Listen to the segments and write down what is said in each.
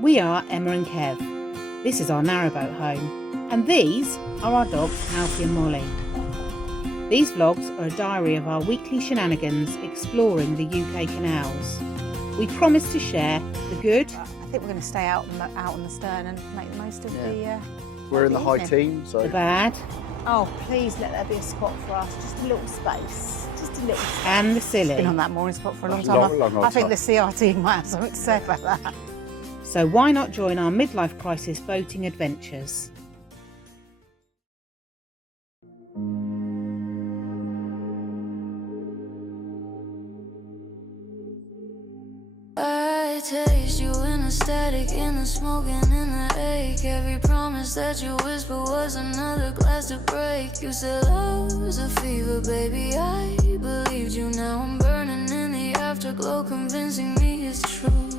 We are Emma and Kev. This is our narrowboat home, and these are our dogs Alfie and Molly. These vlogs are a diary of our weekly shenanigans exploring the UK canals. We promise to share the good. I think we're going to stay out on the stern and make the most of the. We're in the high evening. team, so. The bad. Oh, please let there be a spot for us. Just a little space. Just a little space. And the silly. Been on that mooring spot for a long A time. long I think time. the CRT might have something to say about that. So why not join our midlife crisis boating adventures? I taste you in the static, in the smoke and in the ache. Every promise that you whispered was another glass to break. You said love was a fever, baby, I believed you. Now I'm burning in the afterglow, convincing me it's true.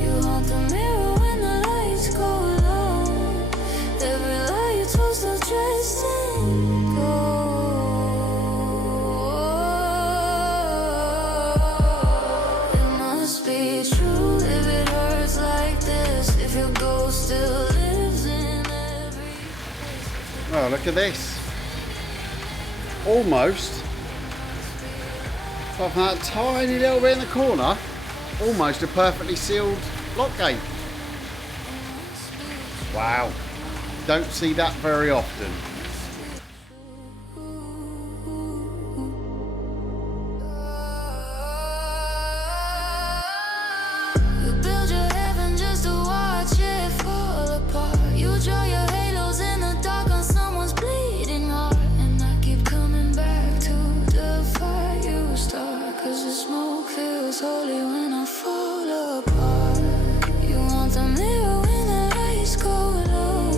You haunt the mirror when the lights go low. Every lie you told still dressed in gold. Be true if it hurts like this. If your ghost still lives in every place. Well, look at this. Almost. Apart from that tiny little bit in the corner, almost a perfectly sealed lock gate. Wow. Don't see that very often. You build your heaven just to watch it fall apart. You draw your halos in the dark on someone's bleeding heart. And I keep coming back to the fire you start. Cause the smoke feels holy when I fall apart. You want the mirror when the lights go low.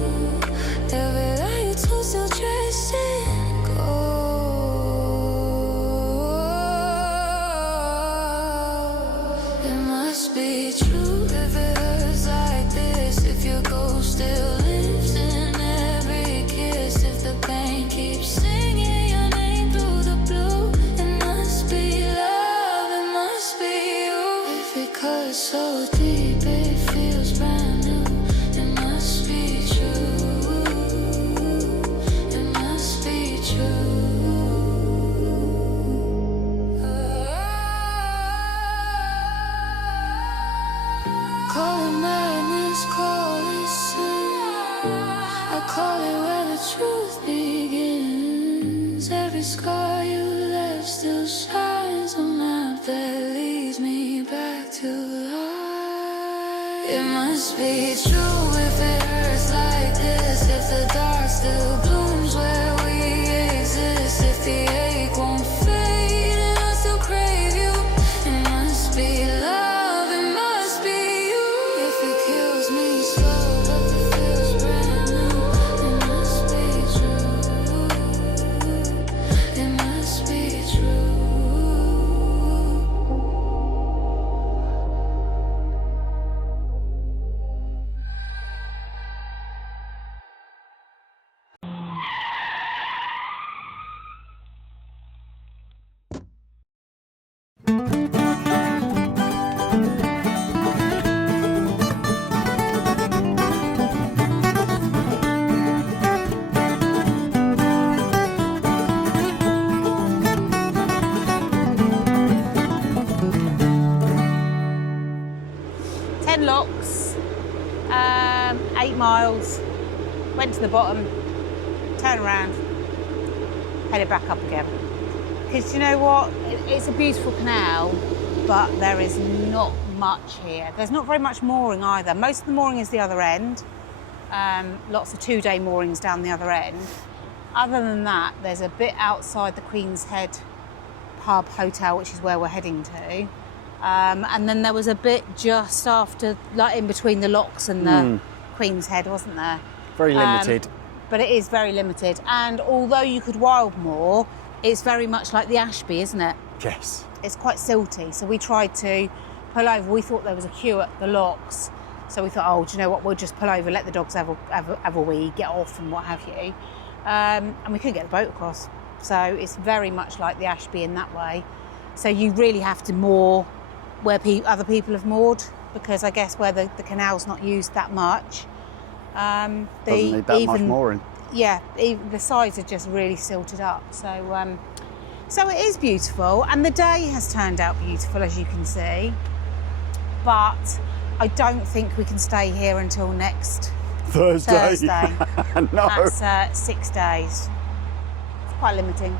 Every lie you told still dressed in gold. It must be true if it hurts like this. If your ghost still lives in every kiss. If the pain keeps singing your name through the blue. It must be love, it must be you. If it cuts so deep it feels brand new. It must be true. It must be true. Call it madness, call it sin. I call it where the truth begins. Every scar you left still shines a map that leads me back to life. It must be true if it hurts like this. If the dark still blooms where we exist. If the ache won't fade and I still crave you. It must be love, it must be you. If it kills me slow but it feels brand new. It must be true. It must be true. Locks, 8 miles, went to the bottom, turned around, headed back up again. Because you know what, it's a beautiful canal, but there is not much here. There's not very much mooring either. Most of the mooring is the other end. Lots of 2-day moorings down the other end. Other than that, there's a bit outside the Queen's Head pub hotel, which is where we're heading to. And then there was a bit just after, like in between the locks and the Queen's Head, wasn't there? Very limited. But it is very limited. And although you could wild moor, it's very much like the Ashby, isn't it? Yes. It's quite silty. So we tried to pull over. We thought there was a queue at the locks. So we thought, oh, do you know what? We'll just pull over, let the dogs have a wee, get off and what have you. And we couldn't get the boat across. So it's very much like the Ashby in that way. So you really have to moor where other people have moored. because I guess where the canal's not used that much, Doesn't need that much mooring. Yeah, even the sides are just really silted up. So, so it is beautiful, and the day has turned out beautiful, as you can see. But I don't think we can stay here until next Thursday. No. That's 6 days. It's quite limiting.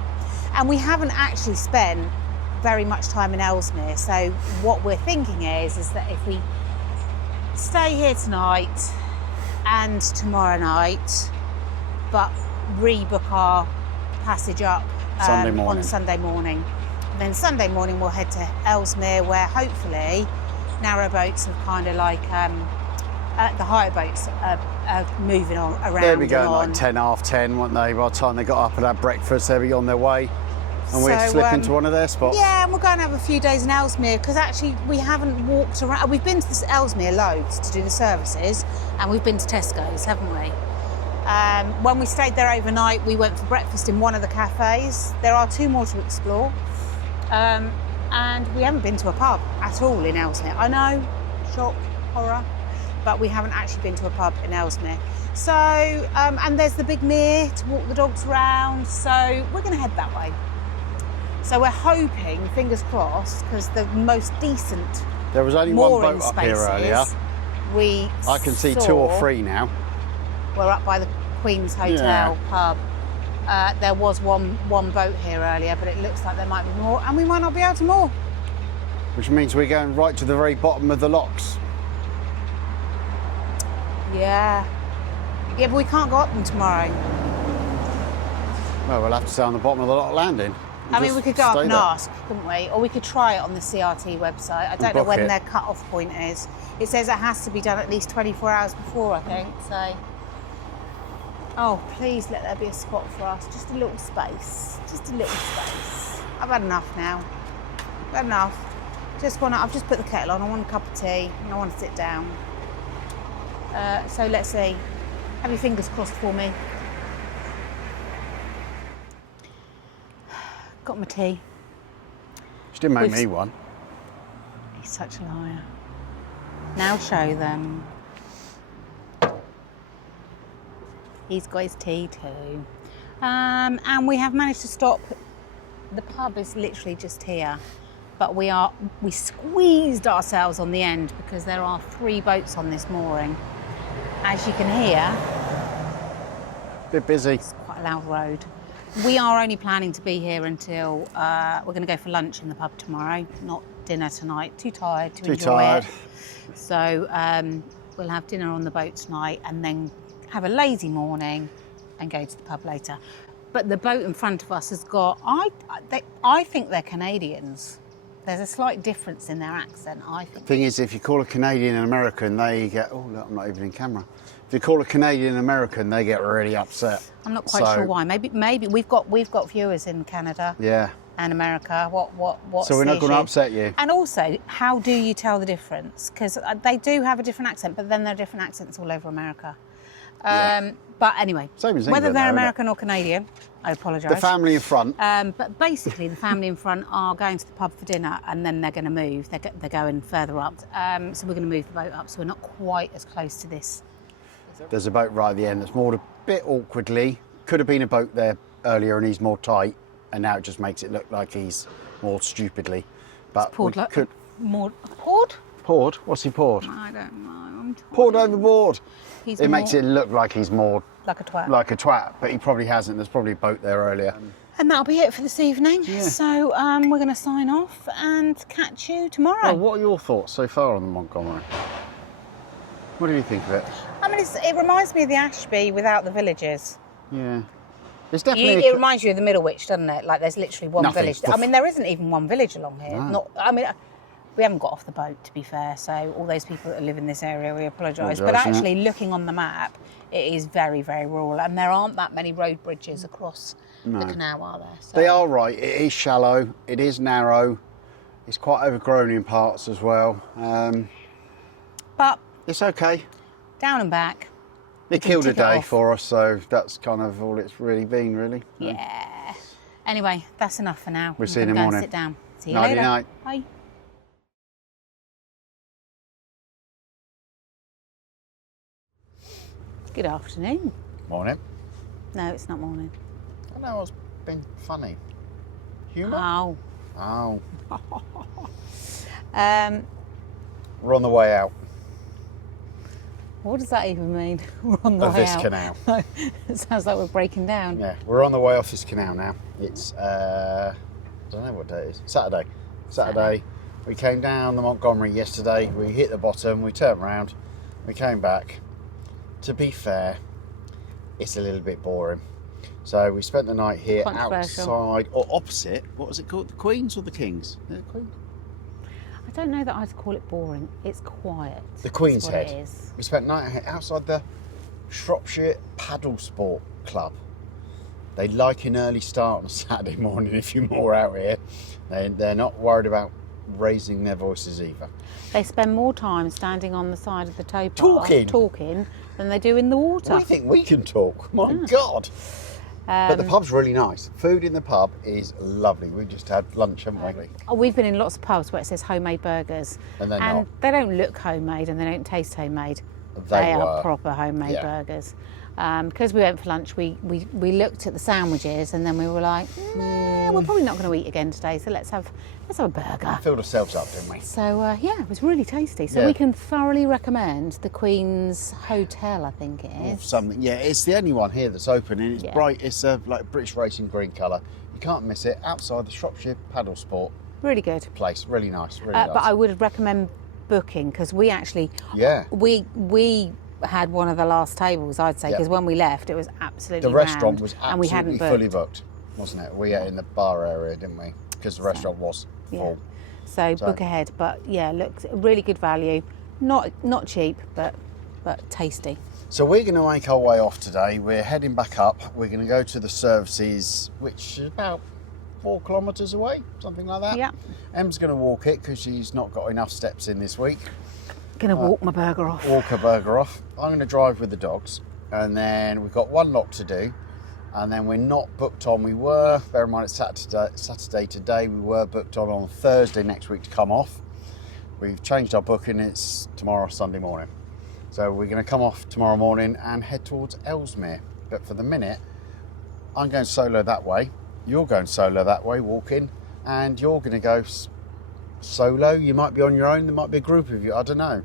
And we haven't actually spent very much time in Ellesmere. So what we're thinking is that if we stay here tonight and tomorrow night, but rebook our passage up on Sunday morning. And then Sunday morning we'll head to Ellesmere, where hopefully narrowboats are kind of like the higher boats are moving on around. They'll be going like 10, half 10, won't they? By the time they got up and had breakfast, they'll be on their way. And we'd slip into one of their spots. Yeah, and we're going to have a few days in Ellesmere, because actually we haven't walked around. We've been to this Ellesmere loads to do the services, and we've been to Tesco's, haven't we? When we stayed there overnight, we went for breakfast in one of the cafes. There are 2 more to explore. And we haven't been to a pub at all in Ellesmere. I know, shock, horror, but we haven't actually been to a pub in Ellesmere. So, and there's the big mere to walk the dogs around, so we're going to head that way. So we're hoping, fingers crossed, because the most decent there was only one boat up here earlier. I can see 2 or 3 now. We're up by the Queen's Hotel pub. There was one boat here earlier, but it looks like there might be more, and we might not be able to moor. Which means we're going right to the very bottom of the locks. Yeah. Yeah, but we can't go up them tomorrow. Well, we'll have to stay on the bottom of the lock landing. I mean, we could go up and ask, couldn't we? Or we could try it on the CRT website. I don't know when their cut-off point is. It says it has to be done at least 24 hours before, I think, so... Oh, please let there be a spot for us. Just a little space. Just a little space. I've had enough now. I've had enough. I've just put the kettle on. I want a cup of tea and I want to sit down. So let's see. Have your fingers crossed for me. Got my tea. She didn't make me one. He's such a liar. Now show them. He's got his tea too. And we have managed to stop. The pub is literally just here, but we squeezed ourselves on the end because there are 3 boats on this mooring. As you can hear, bit busy. It's quite a loud road. We are only planning to be here until we're going to go for lunch in the pub tomorrow, not dinner tonight. Too tired to enjoy it. So we'll have dinner on the boat tonight and then have a lazy morning and go to the pub later. But the boat in front of us has got, I think they're Canadians. There's a slight difference in their accent, I think. The thing is, if you call a Canadian an American, they get, oh look, I'm not even in camera. If you call a Canadian an American, they get really upset. I'm not quite sure why. Maybe we've got viewers in Canada. Yeah. And America. What's so we're not going to upset you. And also, how do you tell the difference? Because they do have a different accent, but then there are different accents all over America. But anyway, same as whether England, they're American or Canadian, I apologise. The family in front. But basically, the family in front are going to the pub for dinner, and then they're going to move. They're going further up. So we're going to move the boat up, so we're not quite as close to this. There's a boat right at the end that's moored a bit awkwardly. Could have been a boat there earlier, and he's more tight, and now it just makes it look like he's moored stupidly. But poured? Poured? What's he poured? I don't know. I'm tired. Poured overboard. It makes it look like he's moored like a twat. Like a twat, but he probably hasn't. There's probably a boat there earlier. And that'll be it for this evening. Yeah. So we're going to sign off and catch you tomorrow. Well, what are your thoughts so far on the Montgomery? What do you think of it? I mean, it reminds me of the Ashby without the villages. Yeah. It's definitely... It reminds you of the Middlewich, doesn't it? Like there's literally one village. I mean, there isn't even one village along here. No. We haven't got off the boat, to be fair, so all those people that live in this area, we apologise. But actually, looking on the map, it is very, very rural, and there aren't that many road bridges across the canal, are there? So. They are right. It is shallow. It is narrow. It's quite overgrown in parts as well. But it's okay. Down and back. It killed a day for us, so that's kind of all it's really been, really. Yeah. Anyway, that's enough for now. We'll see you in the morning. Sit down. See you later. Night. Bye. Good afternoon. Morning. No, it's not morning. I know I was being funny. Humour? Oh. Oh. Um, We're on the way out what does that even mean? We're on the of way this out. canal. It sounds like we're breaking down. Yeah, we're on the way off this canal now. It's, I don't know what day it is. Saturday. We came down the Montgomery yesterday. We hit the bottom. We turned around. We came back. To be fair, it's a little bit boring. So we spent the night here Controversial. outside, or opposite. What was it called? The Queen's or the King's? The Queen? I don't know that I'd call it boring. It's quiet. The Queen's That's what Head. it is. We spent night outside the Shropshire Paddle Sport Club. They like an early start on a Saturday morning if you're more out here. They're not worried about raising their voices either. They spend more time standing on the side of the tow path talking than they do in the water. We think we can talk. My God. But the pub's really nice. Food in the pub is lovely. We just had lunch, haven't we? We've been in lots of pubs where it says homemade burgers. And they're not. They don't look homemade and they don't taste homemade. They are were. proper homemade burgers. Because we went for lunch, we looked at the sandwiches and then we were like, nah, we're probably not going to eat again today, so let's have a burger. Filled ourselves up, didn't we? So it was really tasty. So Yeah. we can thoroughly recommend the Queen's Hotel, I think it Or is. something. Yeah, it's the only one here that's open, and it's Yeah. bright. It's like British racing green colour. You can't miss it. Outside the Shropshire Paddle Sport Really good. place. Really nice. Really nice. But I would recommend booking because we actually we had one of the last tables, I'd say, because when we left it was absolutely the restaurant rammed, was and we hadn't absolutely booked. fully booked, wasn't it? We ate in the bar area, didn't we? Because the restaurant was full. So book ahead, but yeah, looked really good value, not cheap, but tasty. So we're going to make our way off today. We're heading back up. We're going to go to the services, which is about 4 kilometres away, something like that. Yeah. Em's going to walk it because she's not got enough steps in this week. Gonna walk my burger off. Walk her burger off. I'm going to drive with the dogs, and then we've got one lot to do, and then we're not booked on. We were, bear in mind it's Saturday today, we were booked on Thursday next week to come off. We've changed our booking, it's tomorrow, Sunday morning. So we're going to come off tomorrow morning and head towards Ellesmere. But for the minute, I'm going solo that way, you're going solo that way, walking, and you're going to go solo. You might be on your own, there might be a group of you, I don't know.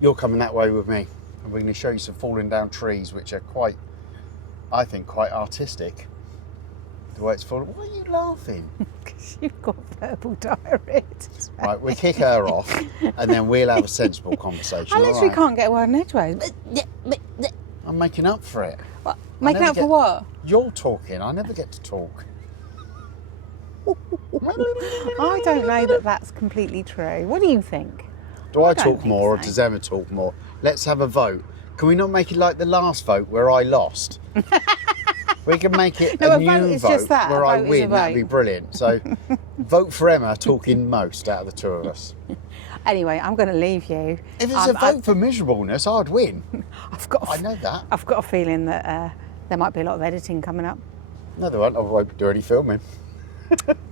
You're coming that way with me, and we're going to show you some falling down trees, which are quite, I think, quite artistic. The way it's falling. Why are you laughing? Because you've got verbal diarrhea. Right, we kick her off, and then we'll have a sensible conversation. I literally all right? can't get a word in edgeways. I'm making up for it. What? Making never up for get- what? You're talking, I never get to talk. I don't know that that's completely true. What do you think? Do I don't talk think more, or so. does Emma talk more? Let's have a vote. Can we not make it like the last vote where I lost? We can make it No, a a new vote is vote just that. A where I vote is a win. That'd be vote. brilliant. So vote for Emma talking most out of the two of us. Anyway, I'm going to leave you. If it's a vote for miserableness, I'd win. I know that. I've got a feeling that there might be a lot of editing coming up. No, there won't. I won't do any filming.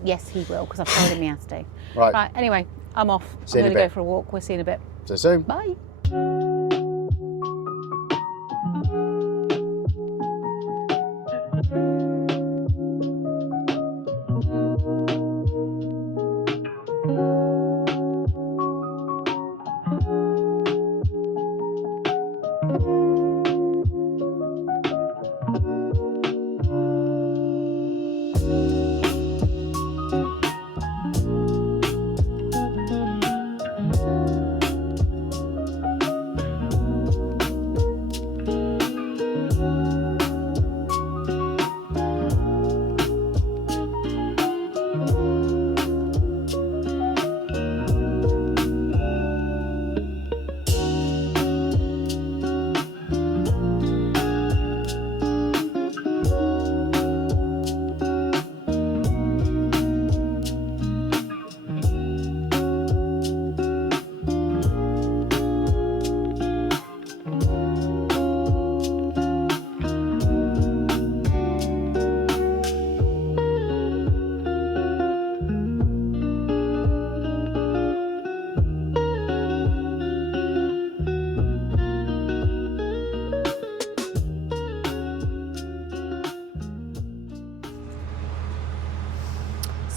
Yes, he will, because I've told him he has to. Right. Right, anyway, I'm off. See you I'm in going a to go bit. for a walk. We'll see you in a bit. See you soon. Bye.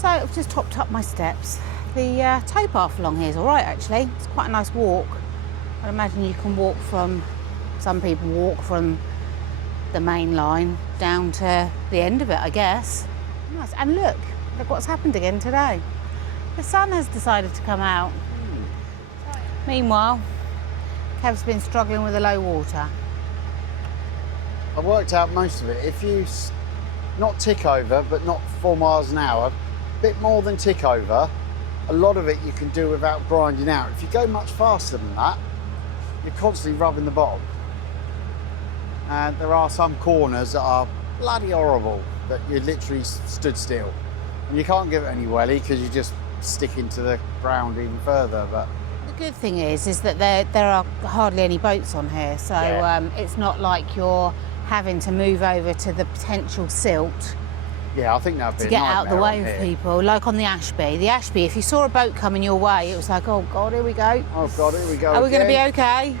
So I've just topped up my steps. The towpath along here is all right, actually. It's quite a nice walk. I'd imagine you can walk from, some people walk from the main line down to the end of it, I guess. Nice. And look what's happened again today. The sun has decided to come out. Meanwhile, Kev's been struggling with the low water. I worked out most of it. If you not tick over, but not 4 miles an hour, a bit more than tick over, a lot of it you can do without grinding out. If you go much faster than that, you're constantly rubbing the bottom. And there are some corners that are bloody horrible, that you literally stood still. And you can't give it any welly because you just stick into the ground even further. But the good thing is that there are hardly any boats on here, so it's not like you're having to move over to the potential silt. Yeah, I think that'd be to get out the way of people, like on the Ashby. The Ashby, if you saw a boat coming your way, it was like, oh God, here we go. Oh God, here we go. Are we going to be okay?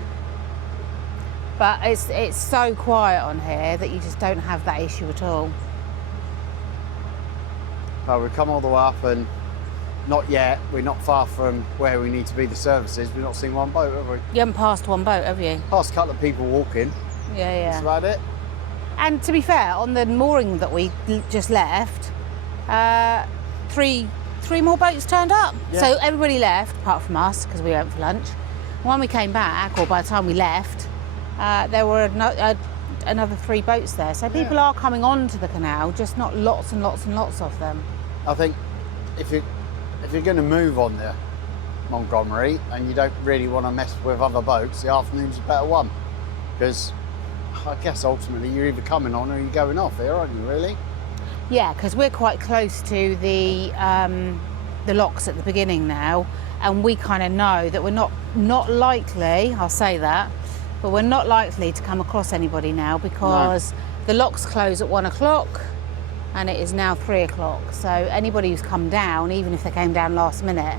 But it's so quiet on here that you just don't have that issue at all. Well, we've come all the way up and not yet. We're not far from where we need to be, the services. We've not seen one boat, have we? You haven't passed one boat, have you? Passed a couple of people walking. Yeah. That's about it. And to be fair, on the mooring that we just left, three more boats turned up. Yeah. So everybody left, apart from us, because we went for lunch. When we came back, or by the time we left, there were another 3 boats there. So people are coming onto the canal, just not lots and lots and lots of them. I think if you're going to move on the Montgomery and you don't really want to mess with other boats, the afternoon's a better one, because I guess ultimately you're either coming on or you're going off here, aren't you, really? Yeah, because we're quite close to the locks at the beginning now, and we kind of know that we're not likely, I'll say that, but we're not likely to come across anybody now, because the locks close at 1 o'clock and it is now 3 o'clock. So anybody who's come down, even if they came down last minute,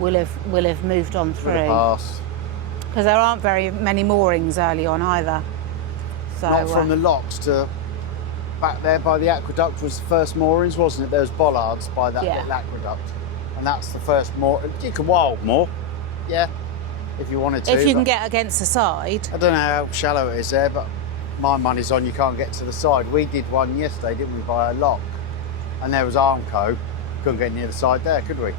will have moved on through. Because there aren't very many moorings early on either. So, not from the locks to back there by the aqueduct was the first moorings, wasn't it? There was bollards by that little aqueduct, and that's the first moor. You can wild moor, if you wanted to. If you can get against the side. I don't know how shallow it is there, but my money's on you can't get to the side. We did one yesterday, didn't we, by a lock, and there was Armco. Couldn't get near the side there, could we?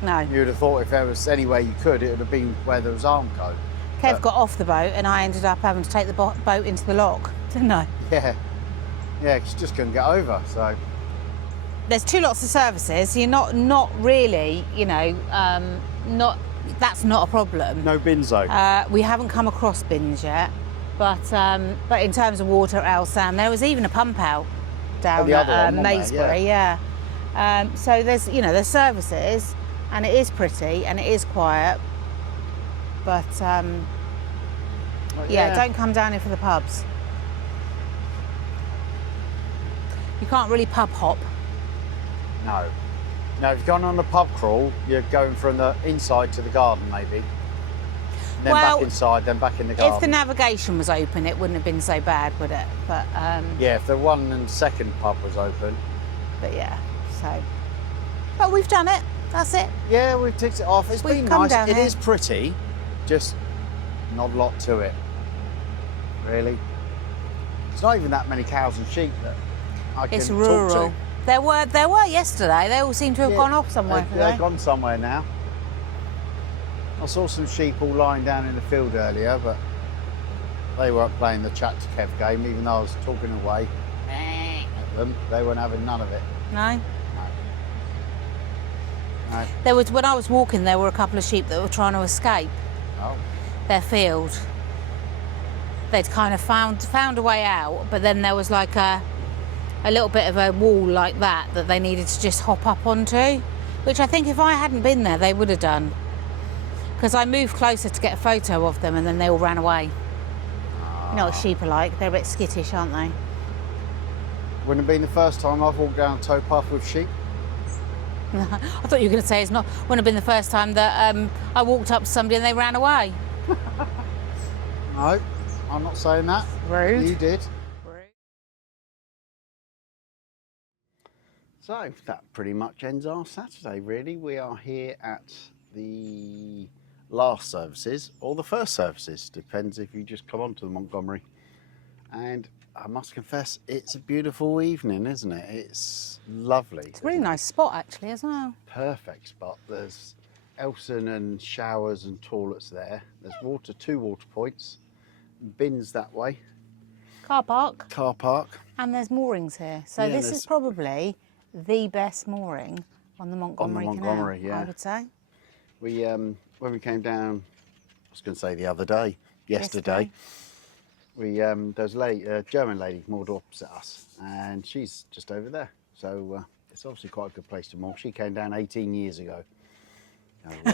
No. You would have thought if there was any way you could, it would have been where there was Armco. Kev got off the boat and I ended up having to take the boat into the lock, didn't I? Yeah, because you just couldn't get over, so. There's 2 lots of services, you're not really, that's not a problem. No bins though? We haven't come across bins yet, but in terms of water at Elsan, there was even a pump out down at Maysbury, so there's services, and it is pretty and it is quiet. But don't come down here for the pubs. You can't really pub hop. No, if you've gone on a pub crawl, you're going from the inside to the garden maybe. And then back inside, then back in the garden. If the navigation was open, it wouldn't have been so bad, would it? But if the 1 and 2nd pub was open. But we've done it. That's it. Yeah, we've ticked it off. It's been nice. It is pretty. Just not a lot to it, really. It's not even that many cows and sheep that I can rural. Talk to. There were yesterday. They all seem to have gone off somewhere. They've gone somewhere now. I saw some sheep all lying down in the field earlier, but they weren't playing the chat to Kev game, even though I was talking away at them. They weren't having none of it. No. There was, when I was walking, there were a couple of sheep that were trying to escape their field. They'd kind of found a way out, but then there was like a little bit of a wall like that they needed to just hop up onto, which I think if I hadn't been there, they would have done. Because I moved closer to get a photo of them, and then they all ran away. You know what sheep are like? They're a bit skittish, aren't they? Wouldn't have been the first time I've walked down a towpath with sheep. I thought you were going to say wouldn't have been the first time that I walked up to somebody and they ran away. No, I'm not saying that. Rude. You did. So that pretty much ends our Saturday, really. We are here at the last services or the first services, depends if you just come onto the Montgomery. And I must confess, it's a beautiful evening, isn't it? It's lovely. It's a really nice spot actually as well. Perfect spot. There's Elson and showers and toilets there. There's two water points, bins that way. Car park. Car park. And there's moorings here. So Yeah, this is probably the best mooring on the Montgomery Montgomery, Canal, yeah. I would say. We when we came down, I was going to say the other day, yesterday. There's a German lady moored opposite us, and she's just over there. So it's obviously quite a good place to moor. She came down 18 years ago. So,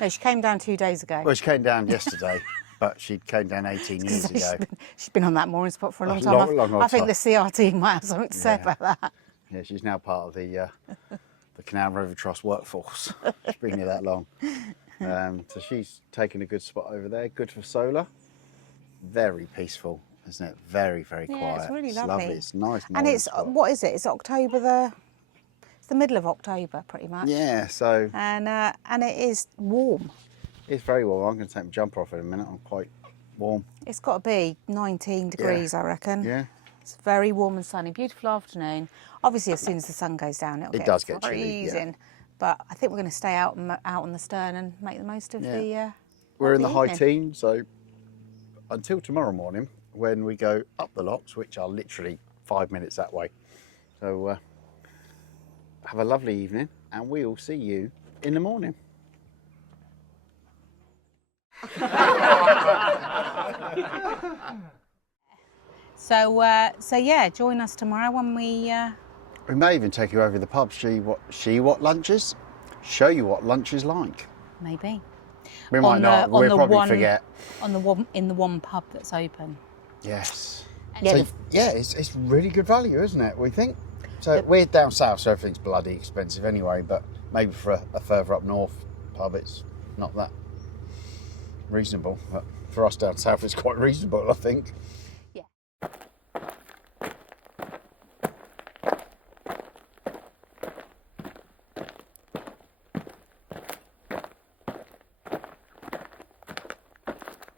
No, she came down 2 days ago. well, she came down yesterday, but she came down 18 years ago. She's been on that mooring spot for a long A time. long I think time. the CRT might have something to say about that. Yeah, she's now part of the Canal River Trust workforce. She's been here that long. So she's taken a good spot over there. Good for solar. Very peaceful, isn't it? Very, very quiet. Yeah, it's really lovely. It's nice. And it's, spot. what is it? It's it's the middle of October pretty much. Yeah, so And it is warm. it's very warm. I'm going to take my jumper off in a minute. I'm quite warm. It's got to be 19 degrees, I reckon. Yeah. It's very warm and sunny. Beautiful afternoon. Obviously, as soon as the sun goes down, It does get chilly, freezing. yeah. But I think we're going to stay out on the stern and make the most of the. We're in the high evening. teens, so until tomorrow morning when we go up the locks, which are literally 5 minutes that way. So have a lovely evening, and we'll see you in the morning. So yeah, join us tomorrow when we. We may even take you over to the pub, see what lunch is, show you what lunch is like. Maybe. We might not. We'll probably forget. In the one pub that's open. Yes. Yeah, So, it's really good value, isn't it? We think. So we're down south, so everything's bloody expensive anyway. But maybe for a further up north pub, it's not that reasonable. But for us down south, it's quite reasonable, I think.